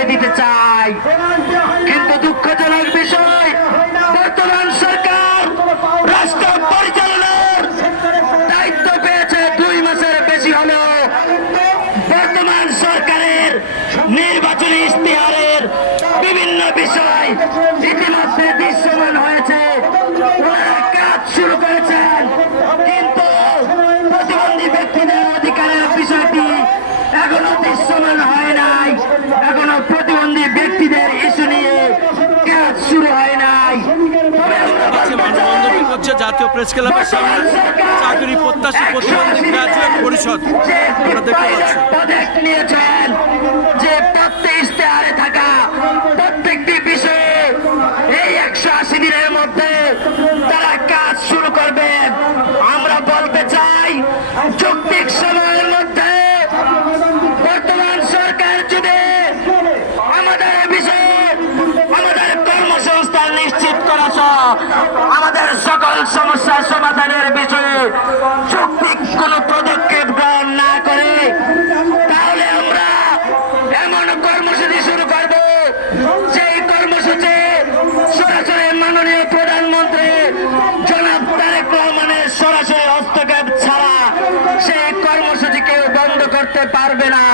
করে দিতে চাই। কিন্তু দুঃখজনক বিষয়, বর্তমান সরকার রাষ্ট্র পরিচালনার দায়িত্ব পেয়েছে 2 মাসের বেশি হলো। বর্তমান সরকারের নির্বাচনী ইশতেহারের বিভিন্ন বিষয় ইতিমধ্যে দৃশ্যমান হয়েছে, ওনারা কাজ শুরু করেছেন, কিন্তু প্রতিবন্ধী ব্যক্তিদের অধিকারের বিষয়টি এখনো দৃশ্যমান হয় নাই। এখনো প্রতিবন্ধী ব্যক্তিদের ইস্যু নিয়ে কাজ শুরু হয় নাই। হচ্ছে জাতীয় প্রেস ক্লাবের সামনে চাকরি প্রত্যাশী প্রতিবন্ধী গ্রাজুয়েট পরিষদ আমরা দেখতে পাচ্ছি। পদক নিয়েছেন যে প্রত্যেক ইশতেহারে থাকা প্রত্যেকটি বিষয়ে এই 180 দিনের মধ্যে তারা কাজ শুরু করবেন। আমরা বলতে চাই, যৌক্তিক সময়ের মধ্যে বর্তমান সরকার যদি আমাদের বিষয়ে আমাদের কর্মসংস্থান নিশ্চিত করা সহ আমাদের সকল সমস্যা সমাধানের বিষয়ে যৌক্তিক কোনো পদক্ষেপ গ্রহণ না করে, তাহলে আমরা এমন কর্মসূচি শুরু করব, সেই কর্মসূচি সরাসরি মাননীয় প্রধানমন্ত্রী জনাব তারেক রহমানের সরাসরি হস্তক্ষেপ ছাড়া সেই কর্মসূচি কেউ বন্ধ করতে পারবে না।